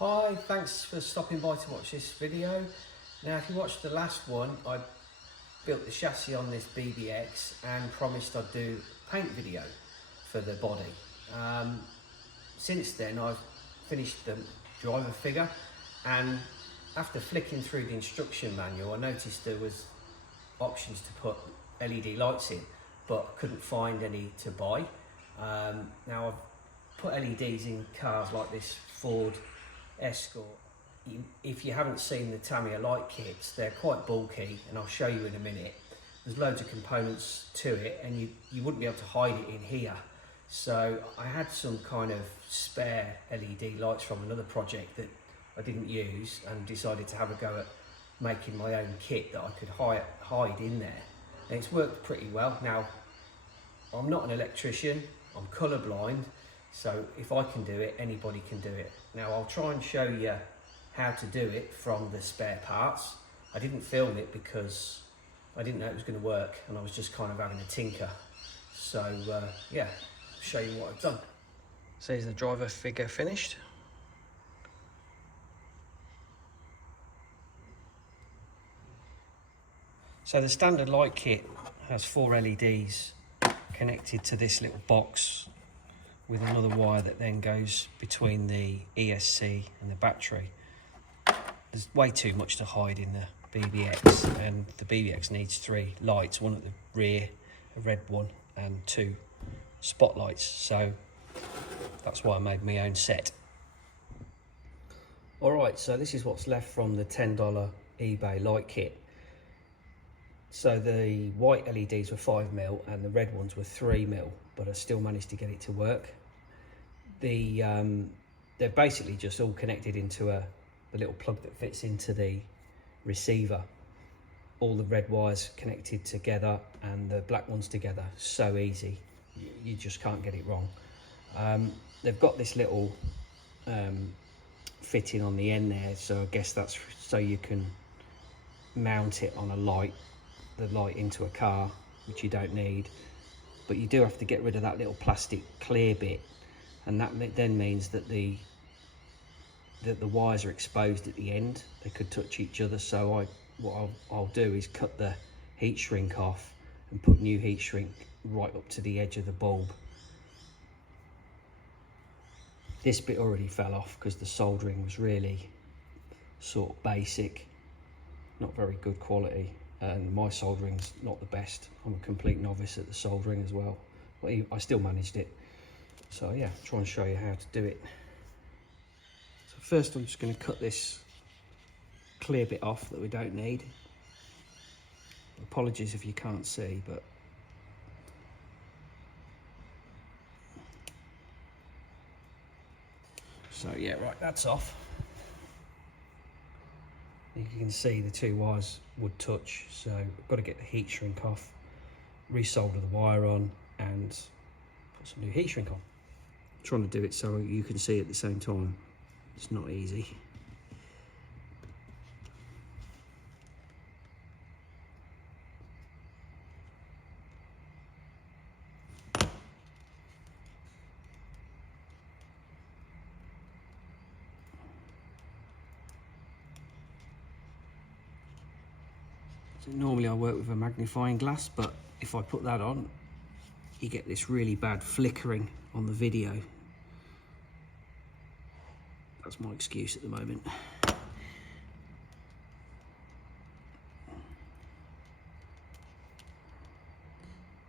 Hi, thanks for stopping by to watch this video. Now if you watched the last one, I built the chassis on this BBX and promised I'd do a paint video for the body. Since then I've finished the driver figure, and after flicking through the instruction manual I noticed there was options to put LED lights in, but I couldn't find any to buy. Now I've put LEDs in cars like this Ford Escort. If you haven't seen the Tamiya light kits, they're quite bulky, and I'll show you in a minute. There's loads of components to it, and you wouldn't be able to hide it in here. So I had some kind of spare LED lights from another project that I didn't use, and decided to have a go at making my own kit that I could hide in there. And it's worked pretty well. Now, I'm not an electrician, I'm colourblind, so if I can do it, anybody can do it. Now I'll try and show you how to do it from the spare parts. I didn't film it because I didn't know it was going to work, and I was just kind of having a tinker. So yeah, I'll show you what I've done. So here's the driver figure finished. So the standard light kit has 4 LEDs connected to this little box with another wire that then goes between the ESC and the battery. There's way too much to hide in the BBX, and the BBX needs 3 lights, one at the rear, a red one, and 2 spotlights. So that's why I made my own set. Alright, so this is what's left from the $10 eBay light kit. So the white LEDs were 5mm and the red ones were 3mm, but I still managed to get it to work. They're basically just all connected into the little plug that fits into the receiver. All the red wires connected together and the black ones together. So easy, you just can't get it wrong. They've got this little fitting on the end there, so I guess that's so you can mount it on a light, the light into a car, which you don't need. But you do have to get rid of that little plastic clear bit, and that then means that the wires are exposed at the end. They could touch each other. So what I'll do is cut the heat shrink off and put new heat shrink right up to the edge of the bulb. This bit already fell off because the soldering was really sort of basic, not very good quality, and my soldering's not the best. I'm a complete novice at the soldering as well, but I still managed it. So yeah, I'll try and show you how to do it. So first I'm just going to cut this clear bit off that we don't need. Apologies if you can't see, but so yeah, right, that's off. You can see the 2 wires would touch, so I've got to get the heat shrink off, resolder the wire on, and put some new heat shrink on. I'm trying to do it so you can see at the same time. It's not easy. So normally I work with a magnifying glass, but if I put that on, you get this really bad flickering on the video. That's my excuse at the moment.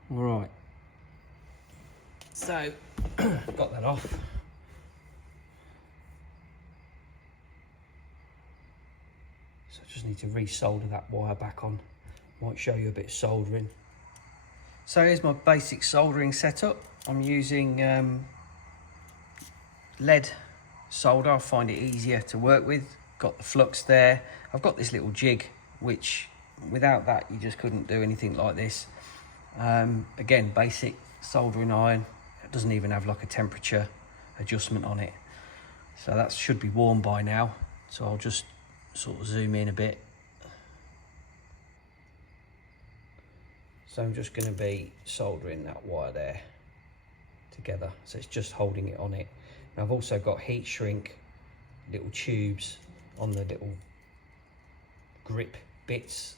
All right, so got that off. So I just need to resolder that wire back on. Might show you a bit of soldering. So here's my basic soldering setup. I'm using lead solder. I find it easier to work with. Got the flux there. I've got this little jig, which without that you just couldn't do anything like this. Again, basic soldering iron. It doesn't even have like a temperature adjustment on it. So that should be warm by now. So I'll just sort of zoom in a bit. So I'm just going to be soldering that wire there together, so it's just holding it on it. And I've also got heat shrink little tubes on the little grip bits,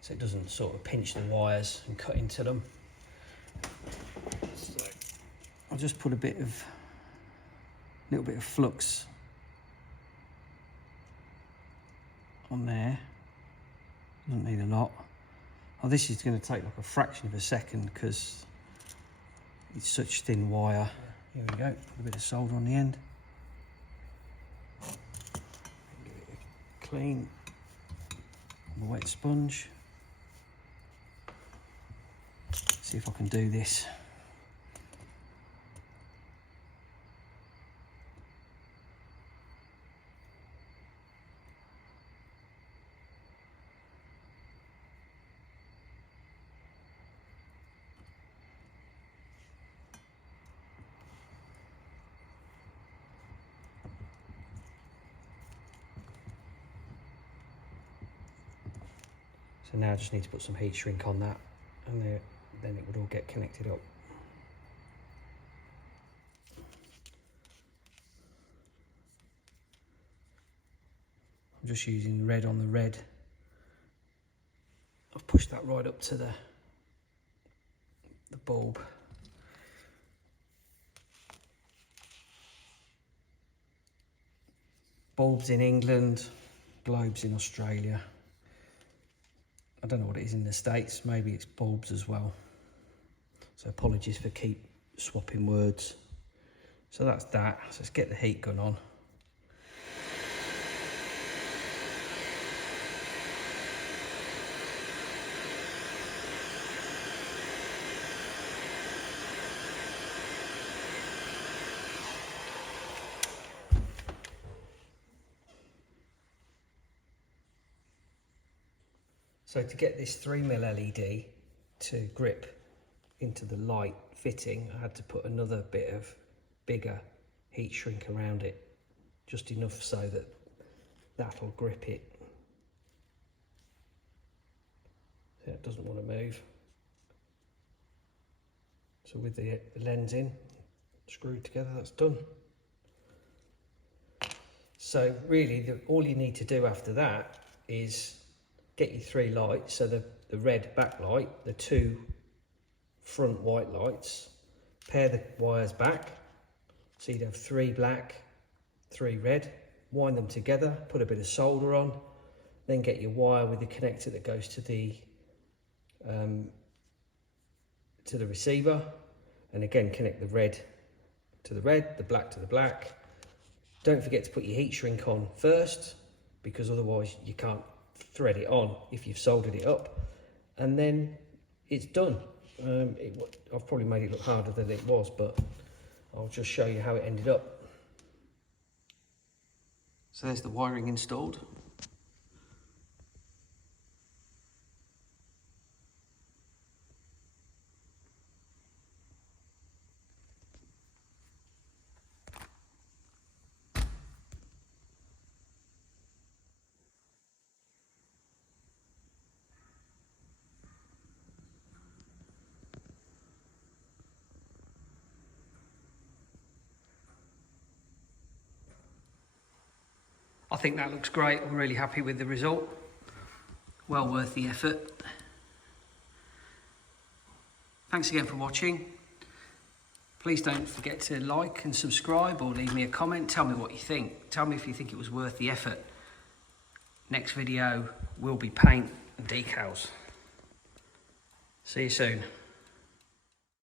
so it doesn't sort of pinch the wires and cut into them. So I'll just put a little bit of flux on there. Doesn't need a lot. Oh, this is going to take like a fraction of a second because it's such thin wire. Here we go, put a bit of solder on the end. Give it a clean with a wet sponge. See if I can do this. So now I just need to put some heat shrink on that, and then it would all get connected up. I'm just using red on the red. I've pushed that right up to the bulb. Bulbs in England, globes in Australia. I don't know what it is in the States, maybe it's bulbs as well. So apologies for keep swapping words. So that's that, so let's get the heat gun on. So to get this 3mm LED to grip into the light fitting, I had to put another bit of bigger heat shrink around it, just enough so that that'll grip it. So it doesn't want to move. So with the lens in, screwed together, that's done. So really, all you need to do after that is get your 3 lights, so the red backlight, the 2 front white lights, pair the wires back, so you'd have 3 black, 3 red, wind them together, put a bit of solder on, then get your wire with the connector that goes to the receiver, and again connect the red to the red, the black to the black. Don't forget to put your heat shrink on first, because otherwise you can't thread it on if you've soldered it up, and then it's done. I've probably made it look harder than it was, but I'll just show you how it ended up. So there's the wiring installed. I think that looks great. I'm really happy with the result. Well worth the effort. Thanks again for watching. Please don't forget to like and subscribe, or leave me a comment. Tell me what you think. Tell me if you think it was worth the effort. Next video will be paint and decals. See you soon.